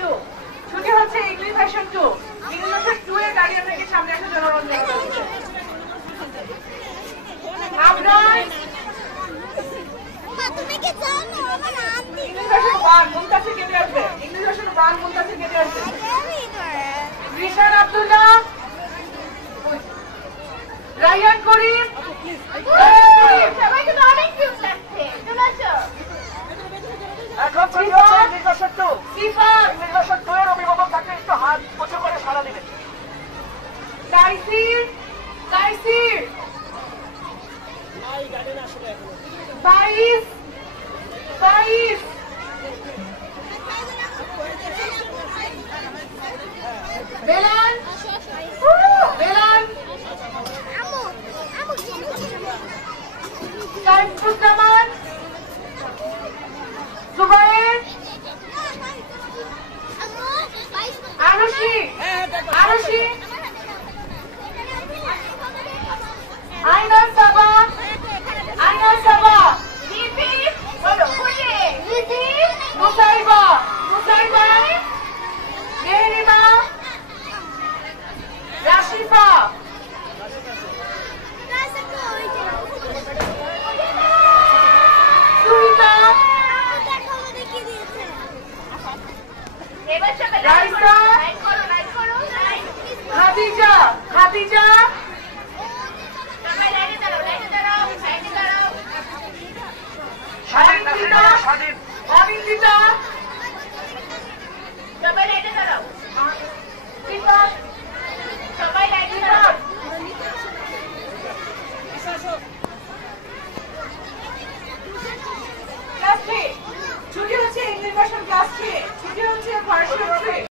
2 ছুটি হচ্ছে English version 2 English version 2 এর গার্ডিয়ানকে সামনে আসা জন্য অনুরোধ জানানো হচ্ছে আমরা তুমি কি জানো আমার আন্টি ইংলিশ ভার্সন 1 মুনতাসির কেটে আসবে ইংলিশ ভার্সন 1 মুনতাসির কেটে আসবে রিশান আব্দুল্লাহ রায়ান করিম সবাইকে তো অনেক কিউট লাগছে চলে আসো এখন ছুটি হচ্ছে ইংলিশ ভার্সন 2 সিফাত ইংলিশ ভার্সন 2 এর অভিভাবক থাকলে একটু হাত উঁচু করে সাড়া দিবেন। তাইসির তাইসির বাইশ বাইশ বেলাল বেলাল আমু আমু সাইফুজ্জামান জুবায়ের আরশি আরশি আইনা সাবা আইনা সাবা দিদি বলো কোনে দিদি মুসাইবা মুসাইবা মেহরিমা রাশিফা সুইতা এবার সবাই রাইসা লাইক করো খাদিজা খাদিজা সবাই লাইনে দাঁড়াও লাইনে দাঁড়াও স্বাধীন নাসিমা স্বাধীন অনিন্দিতা সবাই লাইনে দাঁড়াও সিফাত সবাই লাইনে দাঁড়াও ক্লাস 3 ছুটি হচ্ছে ইংলিশ ভার্সন ক্লাস 3 ছুটি হচ্ছে ভার্সন 3